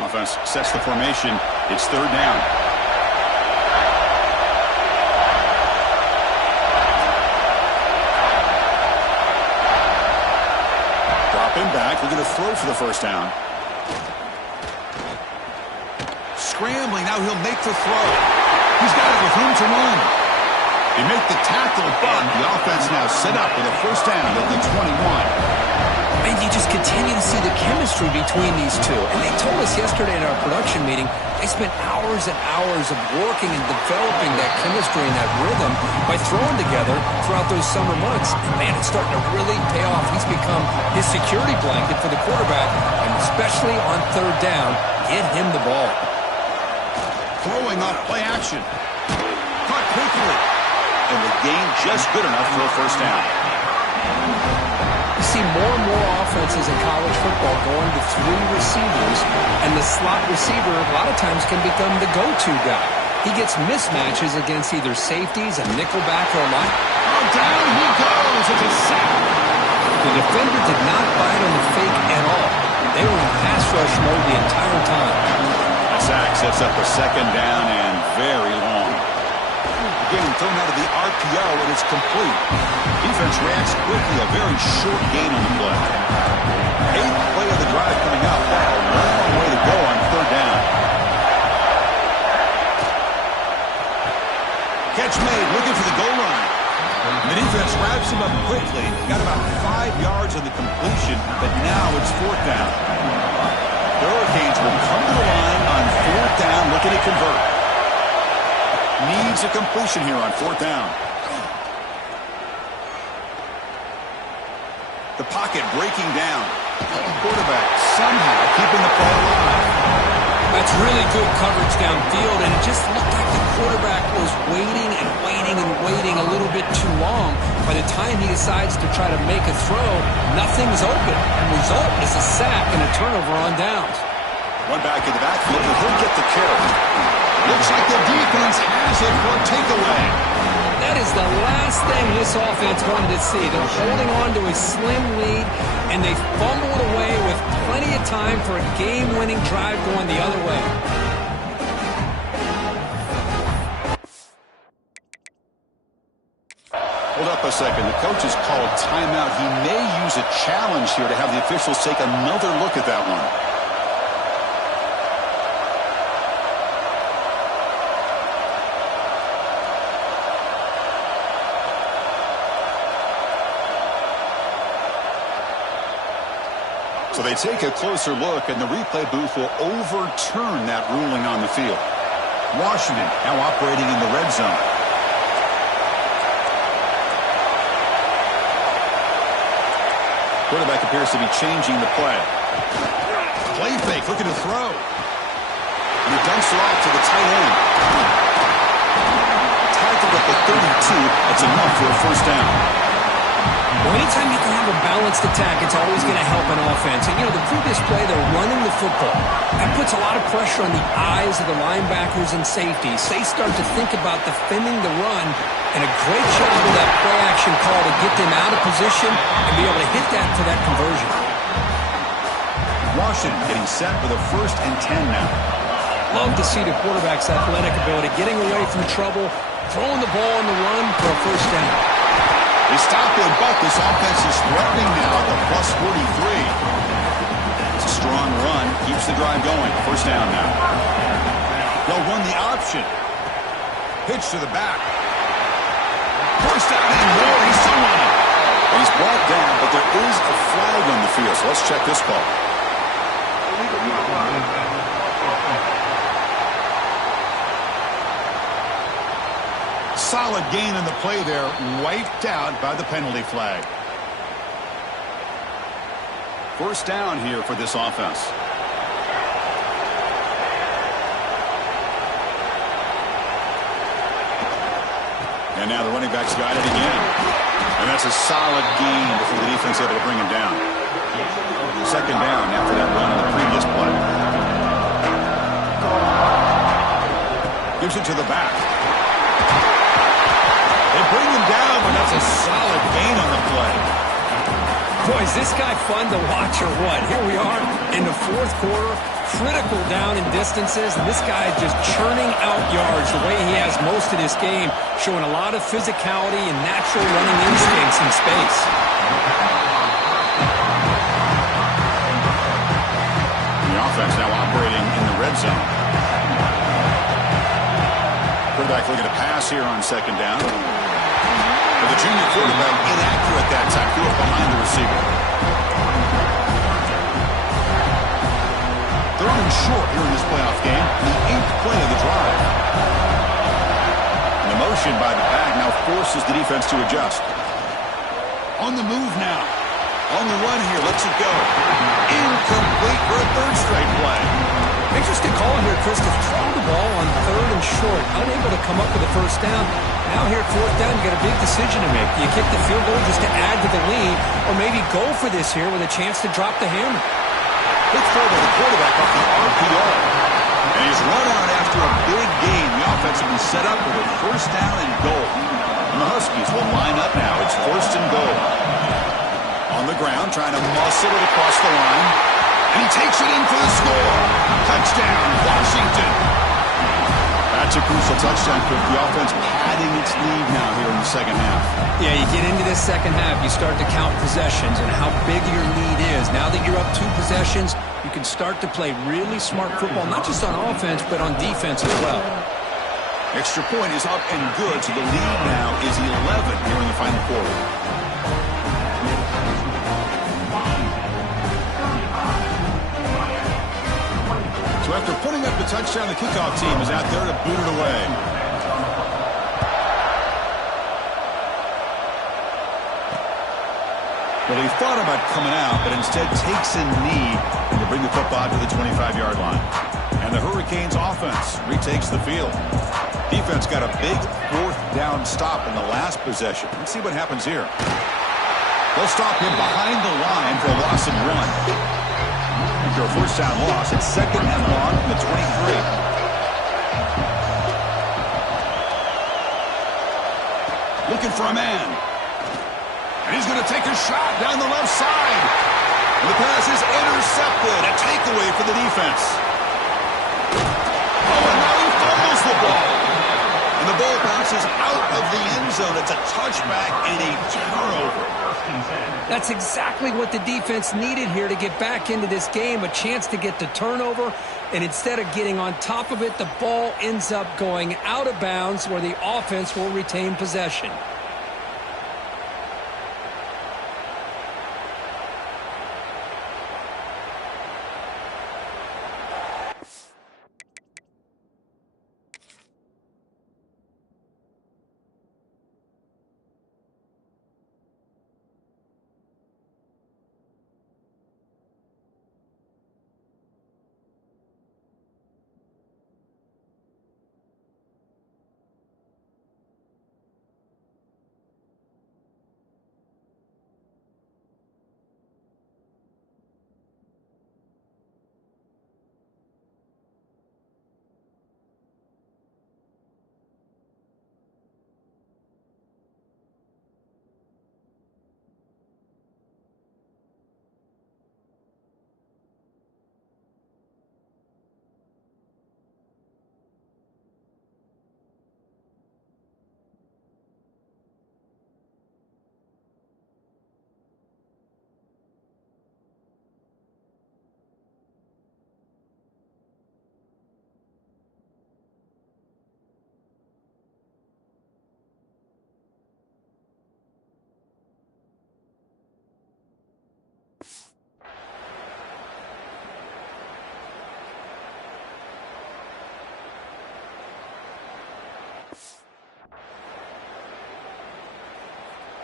Offense sets the formation. It's third down. Dropping back. We're going to throw for the first down. Scrambling. Now he'll make the throw. He's got it with room to run. They make the tackle, but the offense now set up with a first down at the 21. And you just continue to see the chemistry between these two. And they told us yesterday in our production meeting, they spent hours and hours of working and developing that chemistry and that rhythm by throwing together throughout those summer months. And man, it's starting to really pay off. He's become his security blanket for the quarterback, and especially on third down, get him the ball. Throwing off play action. Caught quickly. And the gain just good enough for a first down. You see more and more offenses in college football going to three receivers, and the slot receiver a lot of times can become the go-to guy. He gets mismatches against either safeties, a nickelback, or a line. Oh, down he goes. It's a sack. The defender did not bite on the fake at all. They were in pass rush mode the entire time. A sack sets up a second down and very long. Getting thrown out of the RPO, and it's complete. Defense reacts quickly. A very short gain on the play. Eighth play of the drive coming up. A long way to go on third down. Catch made, looking for the goal line. The defense wraps him up quickly. Got about 5 yards on the completion, but now it's fourth down. The Hurricanes will come to the line on fourth down, looking to convert. Needs a completion here on fourth down. The pocket breaking down. Quarterback somehow keeping the play alive. That's really good coverage downfield, and it just looked like the quarterback was waiting and waiting and waiting a little bit too long. By the time he decides to try to make a throw, nothing's open. And the result is a sack and a turnover on downs. One back in the backfield, and he'll get the carry. Looks like the defense has it for a takeaway. That is the last thing this offense wanted to see. They're holding on to a slim lead, and they fumbled away with plenty of time for a game-winning drive going the other way. Hold up a second. The coach has called timeout. He may use a challenge here to have the officials take another look at that one. So they take a closer look, and the replay booth will overturn that ruling on the field. Washington now operating in the red zone. Quarterback appears to be changing the play. Play fake, looking to throw. And he dumps it off to the tight end. Tackled at the 32. That's enough for a first down. Well, anytime you can have a balanced attack, it's always going to help an offense. And, you know, the previous play, they're running the football. That puts a lot of pressure on the eyes of the linebackers and safeties. They start to think about defending the run, and a great job with that play-action call to get them out of position and be able to hit that for that conversion. Washington getting set with a 1st and 10 now. Love to see the quarterback's athletic ability, getting away from trouble, throwing the ball on the run for a first down. They stop him, but this offense is threatening now at the plus 43. It's a strong run. Keeps the drive going. First down now. They'll run the option. Pitch to the back. First down and more. He's still running. He's brought down, but there is a flag on the field. So let's check this call. Solid gain in the play there, wiped out by the penalty flag. First down here for this offense. And now the running back's got it again. And that's a solid gain before the defense able to bring him down. Second down after that run on the previous play. Gives it to the back. They bring him down, but that's a solid gain on the play. Boy, is this guy fun to watch or what? Here we are in the fourth quarter, critical down in distances, and this guy is just churning out yards the way he has most of this game, showing a lot of physicality and natural running instincts in space. The offense now operating in the red zone. Quarterback looking to pass here on second down. But the junior quarterback inaccurate that time. Threw it behind the receiver. They're running short here in this playoff game. The 8th play of the drive. And the motion by the back now forces the defense to adjust. On the move now. On the run here. Lets it go. Incomplete for a third straight play. Interesting call here, Chris, to throw the ball on third and short. Unable to come up with a first down. Now here at fourth down, you got a big decision to make. Do you kick the field goal just to add to the lead, or maybe go for this here with a chance to drop the hammer? Good throw by the quarterback off the RPO. And he's run out after a big gain. The offense will be set up with a first down and goal. And the Huskies will line up now. It's first and goal. On the ground, trying to muscle it across the line. And he takes it in for the score. Touchdown, Washington. That's a crucial touchdown for the offense padding its lead now here in the second half. Yeah, you get into this second half, you start to count possessions and how big your lead is. Now that you're up 2 possessions, you can start to play really smart football, not just on offense, but on defense as well. Extra point is up and good, so the lead now is 11 here in the final quarter. So after putting up the touchdown, the kickoff team is out there to boot it away. Well, he thought about coming out, but instead takes a knee to bring the football to the 25-yard line. And the Hurricanes offense retakes the field. Defense got a big fourth down stop in the last possession. Let's see what happens here. They'll stop him behind the line for a loss of 1. After a first down loss, it's second and long from the 23. Looking for a man. And he's going to take a shot down the left side. And the pass is intercepted. A takeaway for the defense. Oh, and now he fumbles the ball. And the ball bounces out of the end zone. It's a touchback and a turnover. That's exactly what the defense needed here to get back into this game, a chance to get the turnover, and instead of getting on top of it, the ball ends up going out of bounds where the offense will retain possession.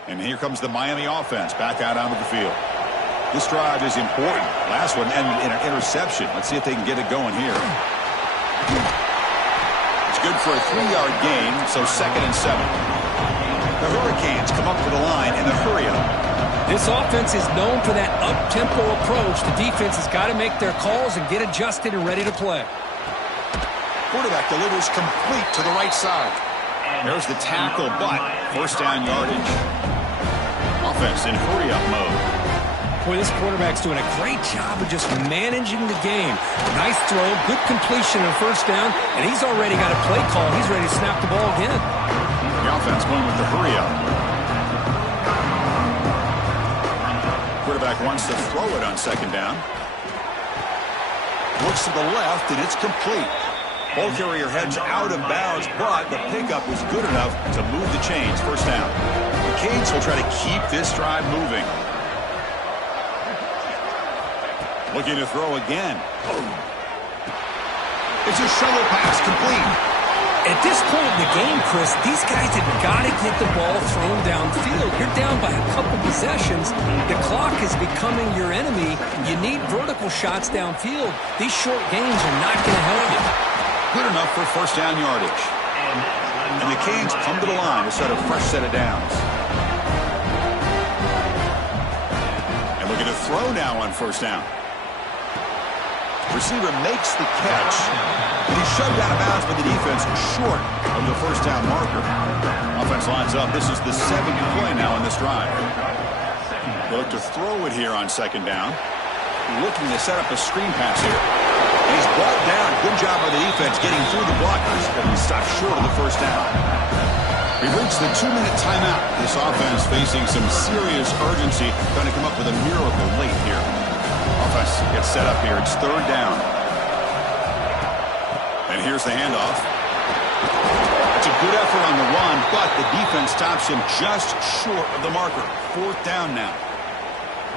And here comes the Miami offense back out onto the field. This drive is important. Last one ended in an interception. Let's see if they can get it going here. It's good for a 3-yard gain, so 2nd and 7. The Hurricanes come up to the line in the hurry-up. This offense is known for that up-tempo approach. The defense has got to make their calls and get adjusted and ready to play. Quarterback delivers complete to the right side. There's the tackle, but first down yardage. Offense in hurry-up mode. Boy, this quarterback's doing a great job of just managing the game. Nice throw, good completion on first down, and he's already got a play call. He's ready to snap the ball again. The offense going with the hurry-up. Quarterback wants to throw it on second down. Looks to the left, and it's complete. Ball carrier heads out of bounds, but the pickup was good enough to move the chains. First down. The Canes will try to keep this drive moving. Looking to throw again. It's a shovel pass, complete. At this point in the game, Chris, these guys have got to get the ball thrown downfield. You're down by a couple possessions. The clock is becoming your enemy. You need vertical shots downfield. These short gains are not going to help you. Good enough for first down yardage. And the Canes come to the line to set a fresh set of downs. And looking to throw now on first down. Receiver makes the catch. And he's shoved out of bounds by the defense short of the first down marker. Offense lines up. This is the seventh play now in this drive. They look to throw it here on second down. Looking to set up a screen pass here. And he's brought down. Good job by the defense getting through the blockers, but he stopped short of the first down. We've reached the 2-minute timeout. This offense facing some serious urgency, trying to come up with a miracle late here. Offense gets set up here. It's third down. And here's the handoff. It's a good effort on the run, but the defense stops him just short of the marker. Fourth down now.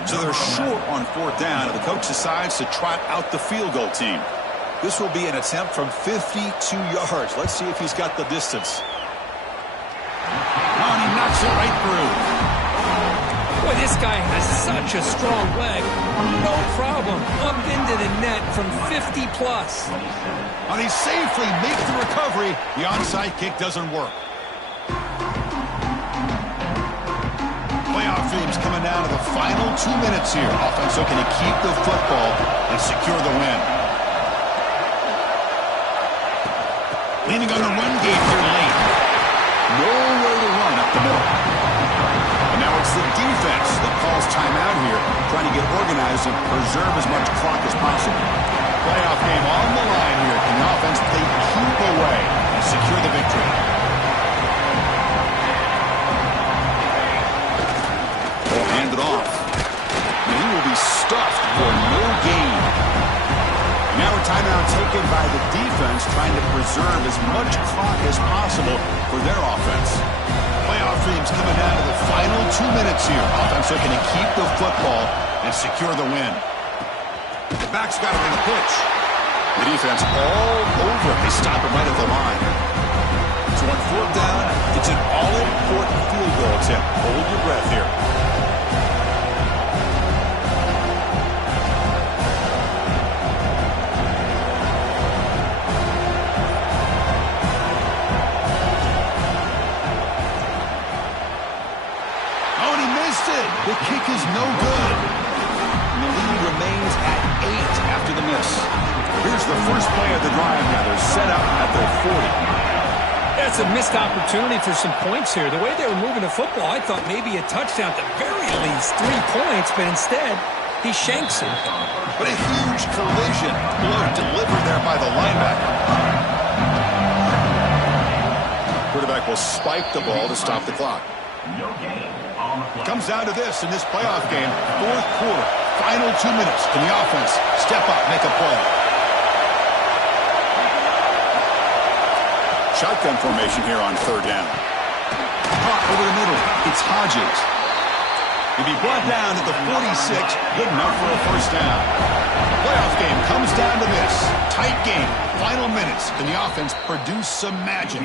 So they're short on fourth down, and the coach decides to trot out the field goal team. This will be an attempt from 52 yards. Let's see if he's got the distance. Oh, and he knocks it right through. Boy, this guy has such a strong leg. No problem. Up into the net from 50-plus. And he safely makes the recovery. The onside kick doesn't work. Playoff teams coming down to the final 2 minutes here. Offense looking to keep the football and secure the win. Leaning on the run game here late. Nowhere to run up the middle. And now it's the defense that calls timeout here, trying to get organized and preserve as much clock as possible. Playoff game on the line here. Can the offense play keep away and secure the victory? Ball handed off. And he will be stuffed for no gain. Now a timeout taken by the defense, trying to preserve as much clock as possible for their offense. Playoff teams coming down to the final 2 minutes here. Offense looking to keep the football and secure the win. The back's got him in the pitch. The defense all over him. They stop him right at the line. So on fourth down, it's an all-important field goal attempt. Hold your breath here. The kick is no good. And the lead remains at 8 after the miss. Here's the first play of the drive now. They're set up at their 40. That's a missed opportunity for some points here. The way they were moving the football, I thought maybe a touchdown at the very least, 3 points, but instead, he shanks it. But a huge collision. Blow delivered there by the linebacker. Quarterback will spike the ball to stop the clock. It comes down to this in this playoff game. Fourth quarter, final 2 minutes. Can the offense step up, make a play? Shotgun formation here on third down. Caught over the middle. It's Hodges. He'll be brought down at the 46. Good enough for a first down. The playoff game comes down to this. Tight game. Final minutes. Can the offense produce some magic?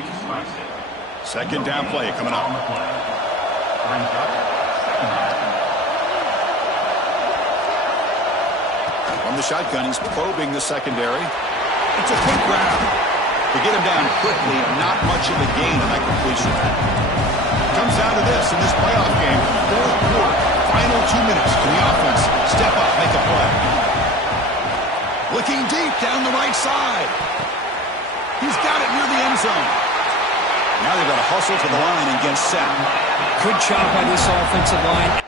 Second down play coming up. From the shotgun, he's probing the secondary. It's a quick grab. To get him down quickly, not much of a gain on that completion. Comes down to this in this playoff game. Fourth quarter, final 2 minutes. Can the offense step up, make a play? Looking deep down the right side. He's got it near the end zone. Now they've got to hustle to the line and get set. Good job by this offensive line.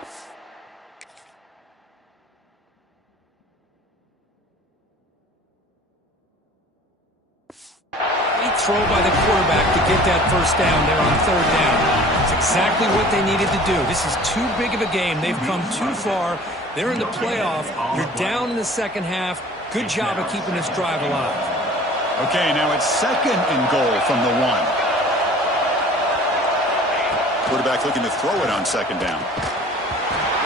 Great throw by the quarterback to get that first down there on third down. It's exactly what they needed to do. This is too big of a game. They've come too far. They're in the playoff. You're down in the second half. Good job of keeping this drive alive. Okay, now it's second and goal from the 1. Quarterback looking to throw it on second down.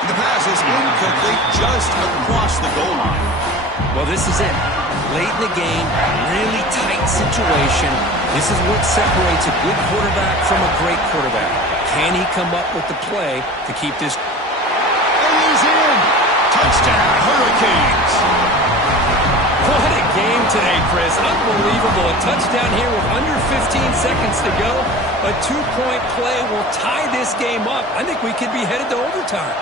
The pass is incomplete just across the goal line. Well, this is it. Late in the game, really tight situation. This is what separates a good quarterback from a great quarterback. Can he come up with the play to keep this? And he's in. Touchdown, Hurricanes. What a game today, Chris. Unbelievable. A touchdown here with under 15 seconds to go. A 2-point play will tie this game up. I think we could be headed to overtime.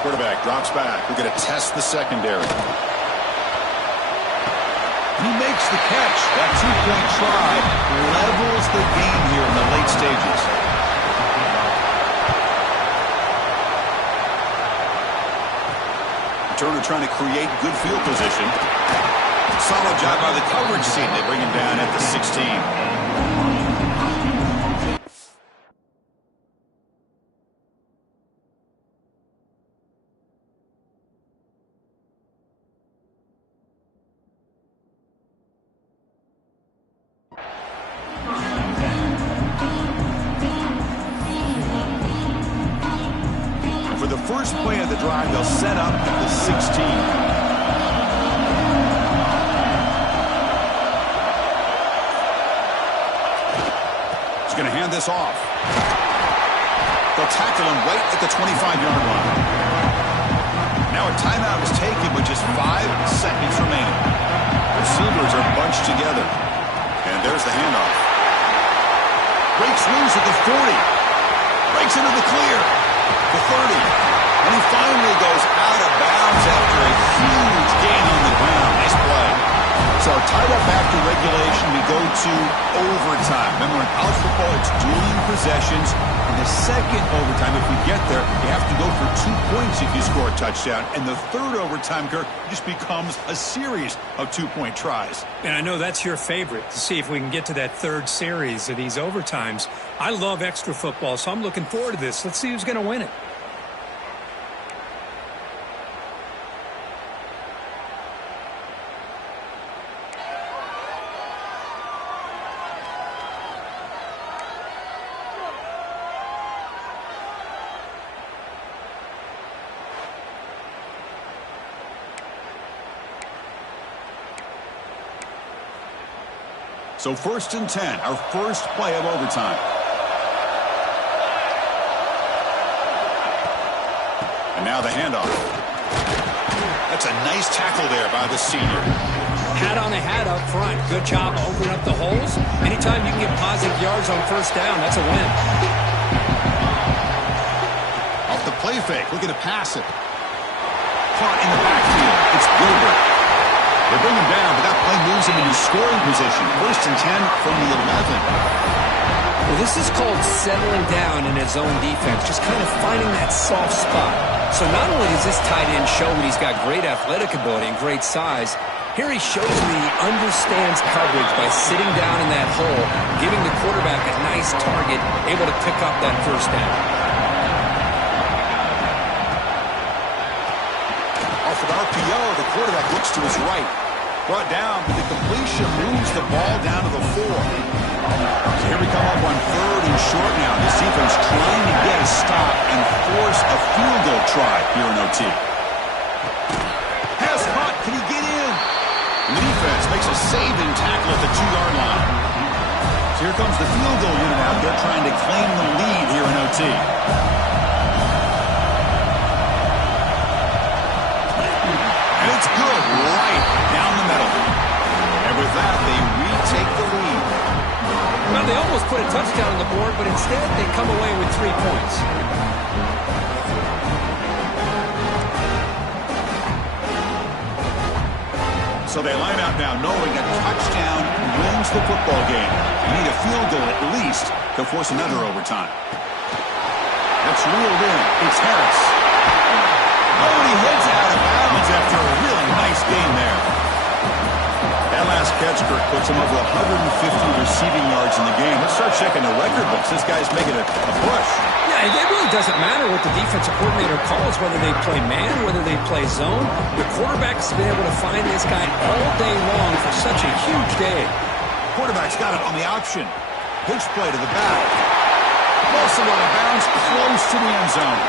Quarterback drops back. We're going to test the secondary. He makes the catch. That 2-point try levels the game here in the late stages. Turner trying to create good field position. Solid job by the coverage team. They bring him down at the 16. For the first play of the drive, they'll set up at the 16. He's going to hand this off. They'll tackle him right at the 25-yard line. Now a timeout is taken with just 5 seconds remaining. Receivers are bunched together. And there's the handoff. Breaks loose at the 40. Breaks into the clear. The 30. And he finally goes out of bounds after a huge gain on the ground. Nice play. So tied up after regulation, we go to overtime. Remember, in college football, it's dueling possessions. In the second overtime, if we get there, you have to go for 2 points if you score a touchdown. And the third overtime, Kirk, just becomes a series of 2-point tries. And I know that's your favorite, to see if we can get to that third series of these overtimes. I love extra football, so I'm looking forward to this. Let's see who's going to win it. So 1st and 10, our first play of overtime. And now the handoff. That's a nice tackle there by the senior. Hat on a hat up front. Good job opening up the holes. Anytime you can get positive yards on first down, that's a win. Off the play fake, looking to pass it. Caught in the backfield. It's Gilbert. They bring him down, but that play moves him into scoring position. 1st and 10 from the 11. Well, this is called settling down in his own defense, just kind of finding that soft spot. So not only does this tight end show that he's got great athletic ability and great size, here he shows that he understands coverage by sitting down in that hole, giving the quarterback a nice target, able to pick up that first down. Off of RPO, the quarterback looks to his right. Brought down, but the completion moves the ball down to the 4. So here we come up on 3rd and short now. This defense trying to get a stop and force a field goal try here in OT. Pass caught. Can he get in? And the defense makes a saving tackle at the 2-yard line. So here comes the field goal unit out there trying to claim the lead here in OT. And it's good right down the middle. And with that, they retake the lead. Well, they almost put a touchdown on the board, but instead they come away with 3 points. So they line out now knowing a touchdown wins the football game. You need a field goal at least to force another overtime. That's reeled in. It's Harris. Oh, and he heads out of bounds after a really nice game there. That last catch, Kirk, puts him over 150 receiving yards in the game. Let's start checking the record books. This guy's making a push. Yeah, it really doesn't matter what the defensive coordinator calls, whether they play man, whether they play zone. The quarterback's been able to find this guy all day long for such a huge day. Quarterback's got it on the option. Pitch play to the back. Also out of bounds, close to the end zone.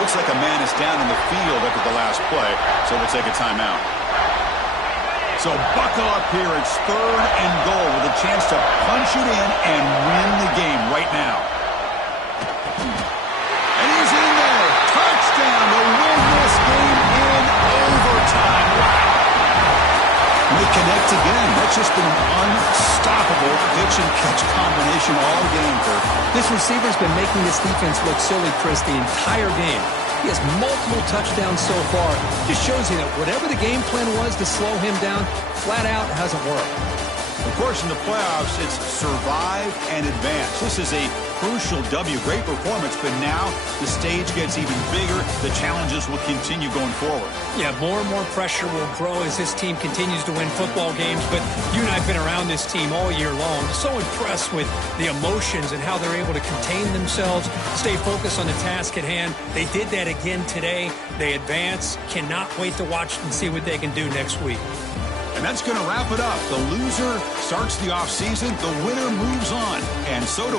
Looks like a man is down in the field after the last play, so we'll take a timeout. So buckle up here. It's 3rd and goal with a chance to punch it in and win the game right now. And he's in there. Touchdown to win this game in overtime. Wow. They connect again. That's just been an unstoppable pitch and catch combination all game. This receiver's been making this defense look silly, Chris, the entire game. He has multiple touchdowns so far. Just shows you that whatever the game plan was to slow him down, flat out hasn't worked. Of course, in the playoffs, it's survive and advance. This is a crucial W. Great performance, but now the stage gets even bigger. The challenges will continue going forward. Yeah, more and more pressure will grow as this team continues to win football games, but you and I have been around this team all year long. So impressed with the emotions and how they're able to contain themselves, stay focused on the task at hand. They did that again today. They advance. Cannot wait to watch and see what they can do next week. And that's going to wrap it up. The loser starts the offseason. The winner moves on. And so do